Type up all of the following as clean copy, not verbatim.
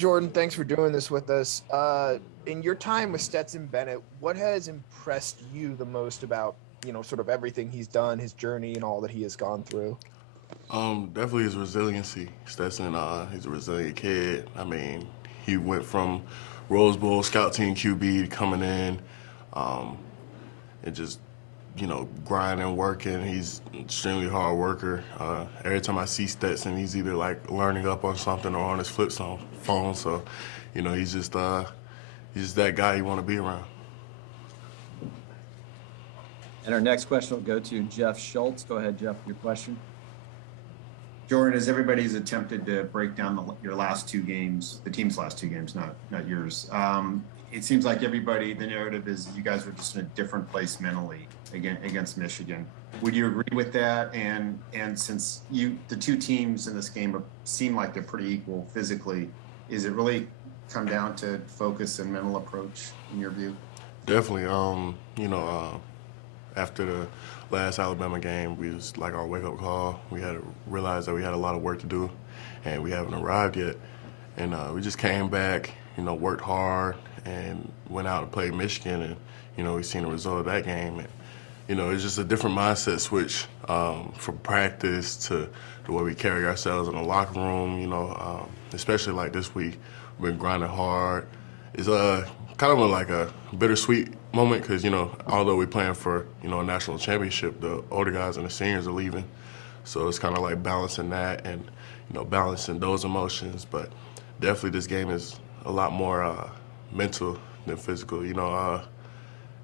Jordan, thanks for doing this with us. In your time with Stetson Bennett, what has impressed you the most about, sort of everything he's done, his journey, and all that he has gone through? Definitely his resiliency. Stetson, he's a resilient kid. I mean, he went from Rose Bowl scout team QB to coming in, um, and just grinding, working. He's an extremely hard worker. Every time I see Stetson, he's either like learning up on something or on his phone. So, he's just that guy you want to be around. And our next question will go to Jeff Schultz. Go ahead, Jeff, with your question. Jordan, as everybody's attempted to break down your last two games, the team's last two games, not yours. It seems like everybody, the narrative is you guys were just in a different place mentally against Michigan. Would you agree with that? And since the two teams in this game seem like they're pretty equal physically, is it really come down to focus and mental approach in your view? Definitely. After the last Alabama game, we was like our wake-up call. We had to realize that we had a lot of work to do, and we haven't arrived yet. And we just came back, worked hard, and went out and played Michigan, and we seen the result of that game. And, it's just a different mindset switch from practice to the way we carry ourselves in the locker room. Especially like this week, we've been grinding hard. It's kind of like a bittersweet moment because, although we're playing for, a national championship, the older guys and the seniors are leaving. So it's kind of like balancing that and, balancing those emotions. But definitely this game is a lot more mental than physical.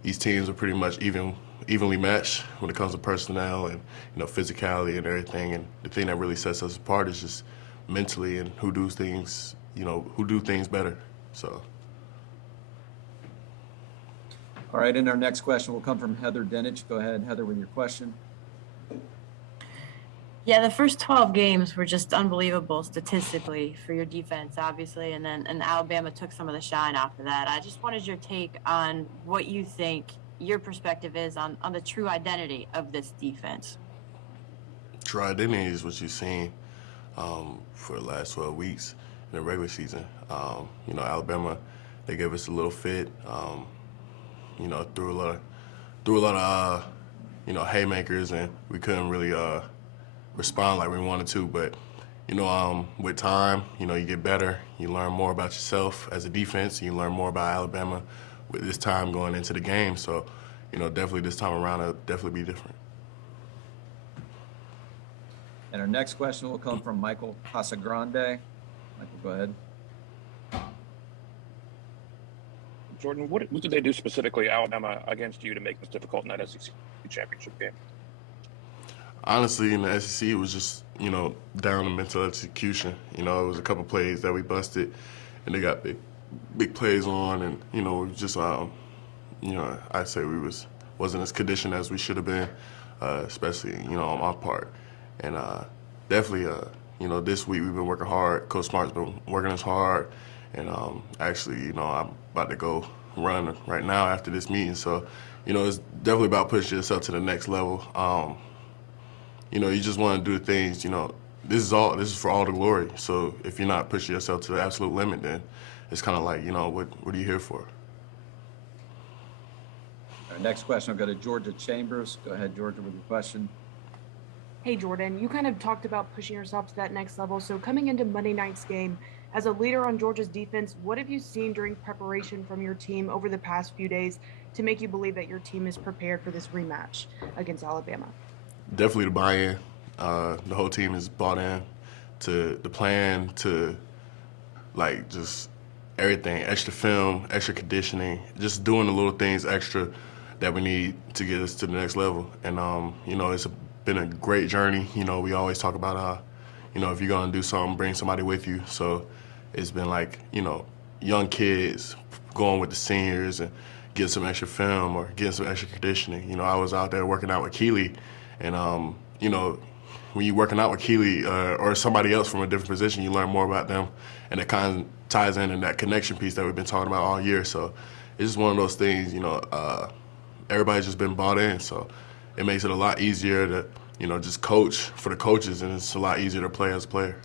These teams are pretty much evenly matched when it comes to personnel and, physicality and everything. And the thing that really sets us apart is just mentally and who do things better. So. All right, and our next question will come from Heather Dinich. Go ahead, Heather, with your question. Yeah, the first 12 games were just unbelievable statistically for your defense, obviously, and Alabama took some of the shine off of that. I just wanted your take on what you think your perspective is on the true identity of this defense. True identity is what you've seen for the last 12 weeks in the regular season. Alabama, they gave us a little fit. Threw a lot of haymakers, and we couldn't really respond like we wanted to. But with time, you get better. You learn more about yourself as a defense. You learn more about Alabama with this time going into the game. So, definitely this time around, it'll definitely be different. And our next question will come from Michael Casagrande. Michael, go ahead. Jordan, what did they do specifically, Alabama, against you to make this difficult in that SEC championship game? Honestly, in the SEC, it was just, down to mental execution. It was a couple plays that we busted, and they got big plays on, and, we just, I'd say we wasn't as conditioned as we should have been, especially, on my part. And definitely, this week we've been working hard. Coach Smart's been working us hard. And actually, I'm about to go run right now after this meeting. So, it's definitely about pushing yourself to the next level. You just want to do things, this is for all the glory. So if you're not pushing yourself to the absolute limit, then it's kind of like, what are you here for? Our next question will go to Georgia Chambers. Go ahead, Georgia, with your question. Hey, Jordan, you kind of talked about pushing yourself to that next level. So coming into Monday night's game, as a leader on Georgia's defense, what have you seen during preparation from your team over the past few days to make you believe that your team is prepared for this rematch against Alabama? Definitely the buy-in. The whole team is bought in to the plan, to just everything, extra film, extra conditioning, just doing the little things extra that we need to get us to the next level. And, it's been a great journey. We always talk about, if you're going to do something, bring somebody with you. So it's been like, young kids going with the seniors and getting some extra film or getting some extra conditioning. I was out there working out with Keely, and, when you're working out with Keely or somebody else from a different position, you learn more about them, and it kind of ties in that connection piece that we've been talking about all year. So it's just one of those things, everybody's just been bought in, so it makes it a lot easier to, just coach for the coaches, and it's a lot easier to play as a player.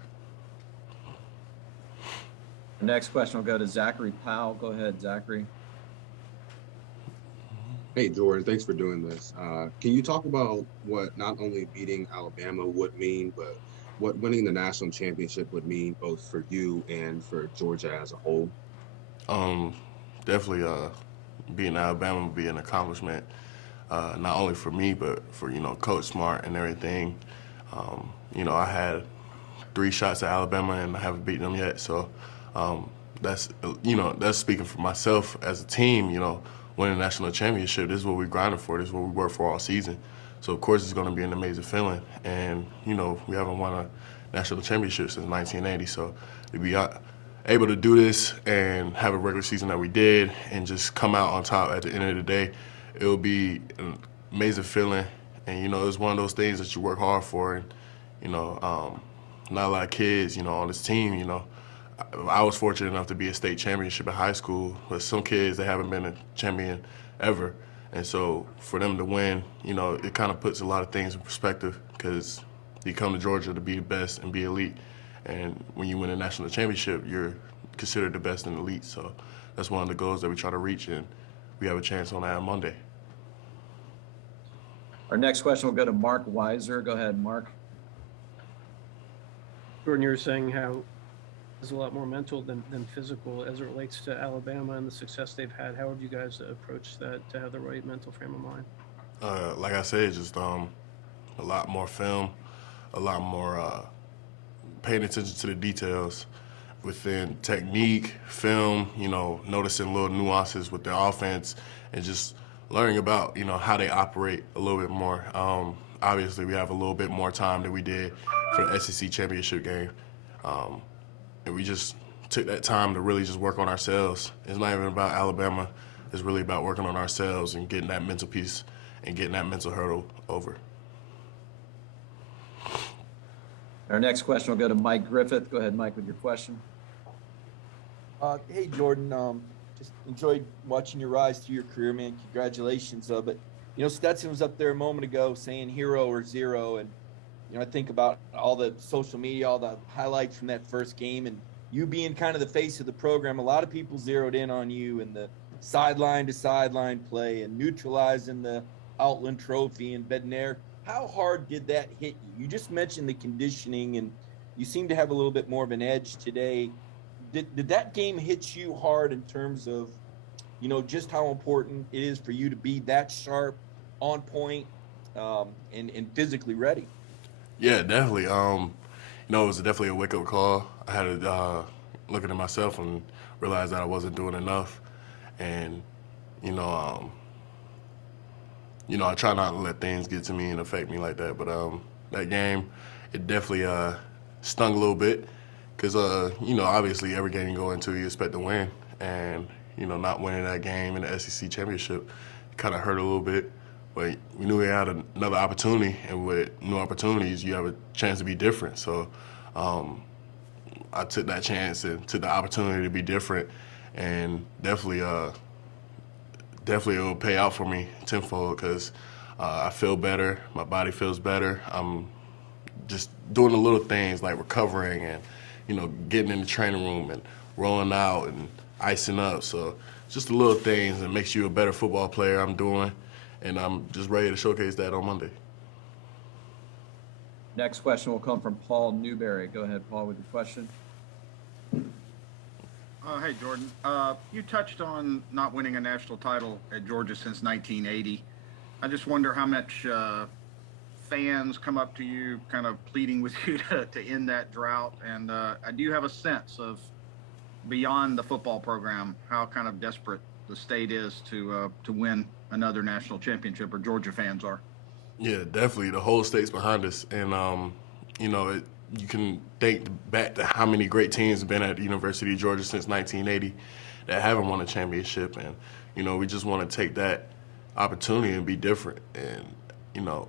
The next question will go to Zachary Powell. Go ahead, Zachary. Hey, Jordan, thanks for doing this. Can you talk about what not only beating Alabama would mean, but what winning the national championship would mean both for you and for Georgia as a whole? Definitely beating Alabama would be an accomplishment, not only for me, but for, Coach Smart and everything. I had 3 shots at Alabama and I haven't beaten them yet. So that's speaking for myself as a team, winning a national championship. This is what we're grinding for. This is what we work for all season. So, of course, it's going to be an amazing feeling. And, we haven't won a national championship since 1980. So to be able to do this and have a regular season that we did and just come out on top at the end of the day, it will be an amazing feeling. And, it's one of those things that you work hard for. And, not a lot of kids, on this team, I was fortunate enough to be a state championship in high school, but some kids, they haven't been a champion ever. And so for them to win, it kind of puts a lot of things in perspective because you come to Georgia to be the best and be elite. And when you win a national championship, you're considered the best and elite. So that's one of the goals that we try to reach, and we have a chance on that on Monday. Our next question will go to Mark Weiser. Go ahead, Mark. Jordan, you were saying how it's a lot more mental than physical as it relates to Alabama and the success they've had. How have you guys approached that to have the right mental frame of mind? Like I said, just a lot more film, a lot more paying attention to the details within technique, film, noticing little nuances with their offense and just learning about, how they operate a little bit more. Obviously, we have a little bit more time than we did for the SEC championship game. And we just took that time to really just work on ourselves. It's not even about Alabama. It's really about working on ourselves and getting that mental piece and getting that mental hurdle over. Our next question will go to Mike Griffith. Go ahead, Mike, with your question. Hey, Jordan. Just enjoyed watching your rise through your career, man. Congratulations. But, Stetson was up there a moment ago saying hero or zero. And, I think about all the social media, all the highlights from that first game, and you being kind of the face of the program. A lot of people zeroed in on you and the sideline to sideline play and neutralizing the Outland Trophy and Bednair. How hard did that hit you? You just mentioned the conditioning, and you seem to have a little bit more of an edge today. Did that game hit you hard in terms of, just how important it is for you to be that sharp, on point, and physically ready? Yeah, definitely. It was definitely a wake-up call. I had to look at myself and realize that I wasn't doing enough. And, I try not to let things get to me and affect me like that. But that game, it definitely stung a little bit because, obviously every game you go into, you expect to win. And, not winning that game in the SEC championship kind of hurt a little bit. But we knew we had another opportunity, and with new opportunities, you have a chance to be different. So I took that chance and took the opportunity to be different, and definitely it will pay out for me tenfold because I feel better, my body feels better. I'm just doing the little things like recovering and, getting in the training room and rolling out and icing up. So just the little things that makes you a better football player I'm doing. And I'm just ready to showcase that on Monday. Next question will come from Paul Newberry. Go ahead, Paul, with your question. Hey, Jordan. You touched on not winning a national title at Georgia since 1980. I just wonder how much fans come up to you kind of pleading with you to end that drought. And do you have a sense of, beyond the football program, how kind of desperate the state is to win another national championship, or Georgia fans are? Yeah, definitely. The whole state's behind us. And, you can think back to how many great teams have been at the University of Georgia since 1980 that haven't won a championship. And, we just want to take that opportunity and be different. And,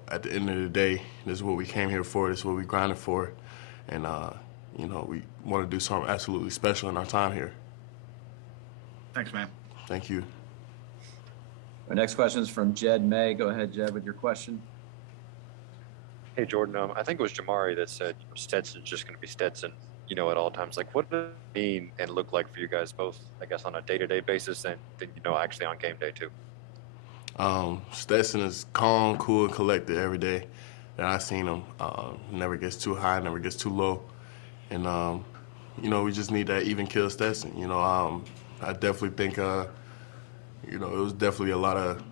at the end of the day, this is what we came here for. This is what we grinded for. And, we want to do something absolutely special in our time here. Thanks, man. Thank you. Our next question is from Jed May. Go ahead, Jed, with your question. Hey, Jordan. I think it was Jamari that said Stetson's just going to be Stetson at all times. Like, what does it mean and look like for you guys both, I guess, on a day-to-day basis and then, actually on game day too? Stetson is calm, cool, and collected every day that I've seen him. Never gets too high, never gets too low. And, we just need that even kill Stetson. I definitely think, it was definitely a lot of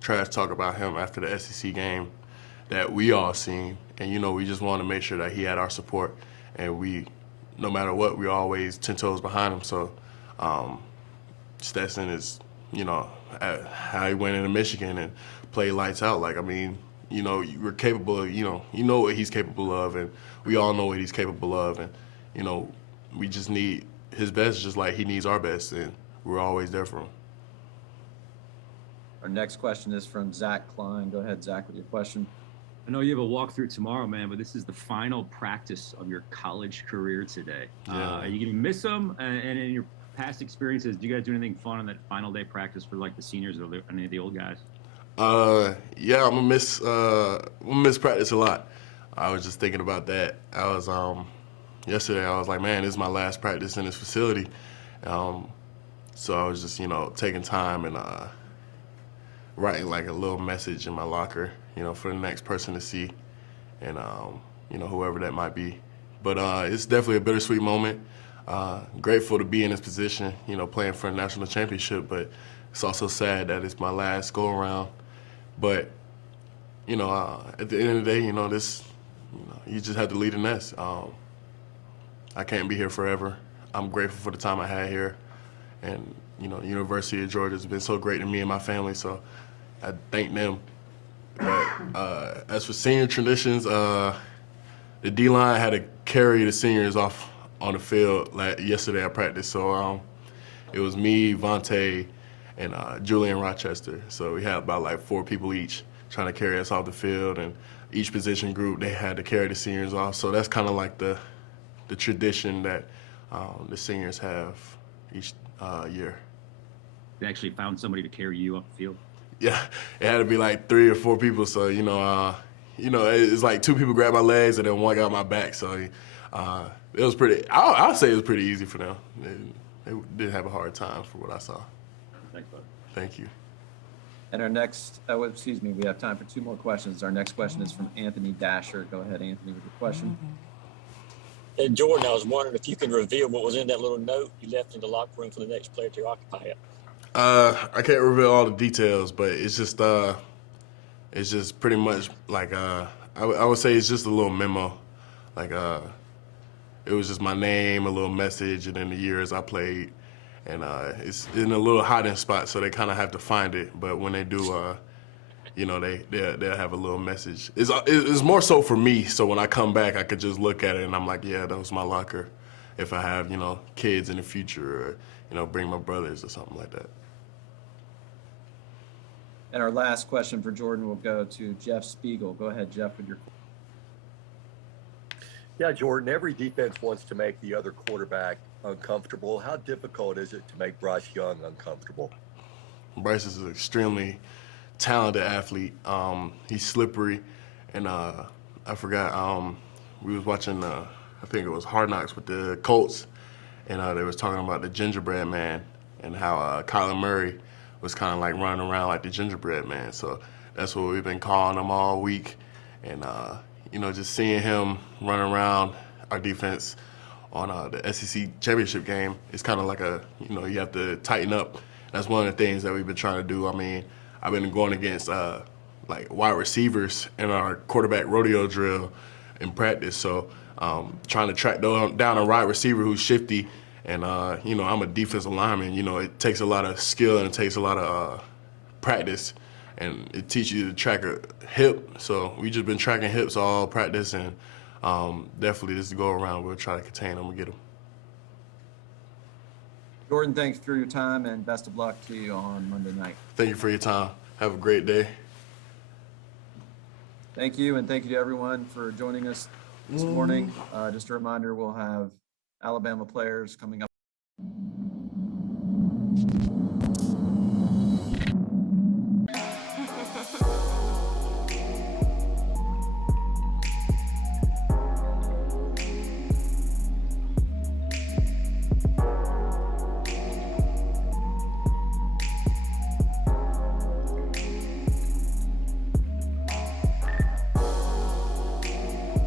trash talk about him after the SEC game that we all seen. And, we just wanted to make sure that he had our support. And we, no matter what, we always 10 toes behind him. So Stetson is, how he went into Michigan and played lights out. Like, I mean, we're capable of, you know what he's capable of, and we all know what he's capable of. And, we just need his best just like he needs our best, and we're always there for him. Our next question is from Zach Klein. Go ahead, Zach, with your question. I know you have a walkthrough tomorrow, man, but this is the final practice of your college career today. Yeah. Are you going to miss them? And in your past experiences, do you guys do anything fun on that final day practice for like the seniors or any of the old guys? Yeah, I'm gonna miss practice a lot. I was just thinking about that. I was yesterday. I was like, man, this is my last practice in this facility. So I was just taking time and writing like a little message in my locker, for the next person to see, and whoever that might be. But it's definitely a bittersweet moment. Grateful to be in this position, playing for a national championship, but it's also sad that it's my last go around. But at the end of the day, you just have to lead the nest. I can't be here forever. I'm grateful for the time I had here, and University of Georgia has been so great to me and my family, so I thank them. But as for senior traditions, the D-line had to carry the seniors off on the field yesterday at practice. So it was me, Vontae, and Julian Rochester. So we had about like 4 people each trying to carry us off the field, and each position group, they had to carry the seniors off. So that's kind of like the tradition that the seniors have each year. They actually found somebody to carry you up the field? Yeah, it had to be like 3 or 4 people. So, it's like 2 people grabbed my legs and then 1 got my back. So it was pretty, I'll say it was pretty easy for them. They didn't have a hard time for what I saw. Thanks, bud. Thank you. And our next, we have time for 2 more questions. Our next question is from Anthony Dasher. Go ahead, Anthony, with your question. And Jordan, I was wondering if you can reveal what was in that little note you left in the locker room for the next player to occupy it. I can't reveal all the details, but it's just pretty much like I would say it's just a little memo, like it was just my name, a little message, and then the years I played, and it's in a little hiding spot, so they kind of have to find it. But when they do, they'll have a little message. It's more so for me, so when I come back, I could just look at it and I'm like, yeah, that was my locker. If I have kids in the future, or bring my brothers or something like that. And our last question for Jordan will go to Jeff Spiegel. Go ahead, Jeff, with your question. Yeah, Jordan, every defense wants to make the other quarterback uncomfortable. How difficult is it to make Bryce Young uncomfortable? Bryce is an extremely talented athlete. He's slippery, and I forgot, we was watching, I think it was Hard Knocks with the Colts, and they was talking about the Gingerbread Man and how Kyler Murray was kind of like running around like the Gingerbread Man. So that's what we've been calling him all week. And, just seeing him run around our defense on the SEC championship game, it's kind of like you have to tighten up. That's one of the things that we've been trying to do. I mean, I've been going against like wide receivers in our quarterback rodeo drill in practice. So trying to track down a wide receiver who's shifty. And, I'm a defensive lineman. It takes a lot of skill and it takes a lot of practice. And it teaches you to track a hip. So we just been tracking hips all practice. And definitely this go around, we'll try to contain them and get them. Jordan, thanks for your time and best of luck to you on Monday night. Thank you for your time. Have a great day. Thank you, and thank you to everyone for joining us this morning. Just a reminder, we'll have Alabama players coming up.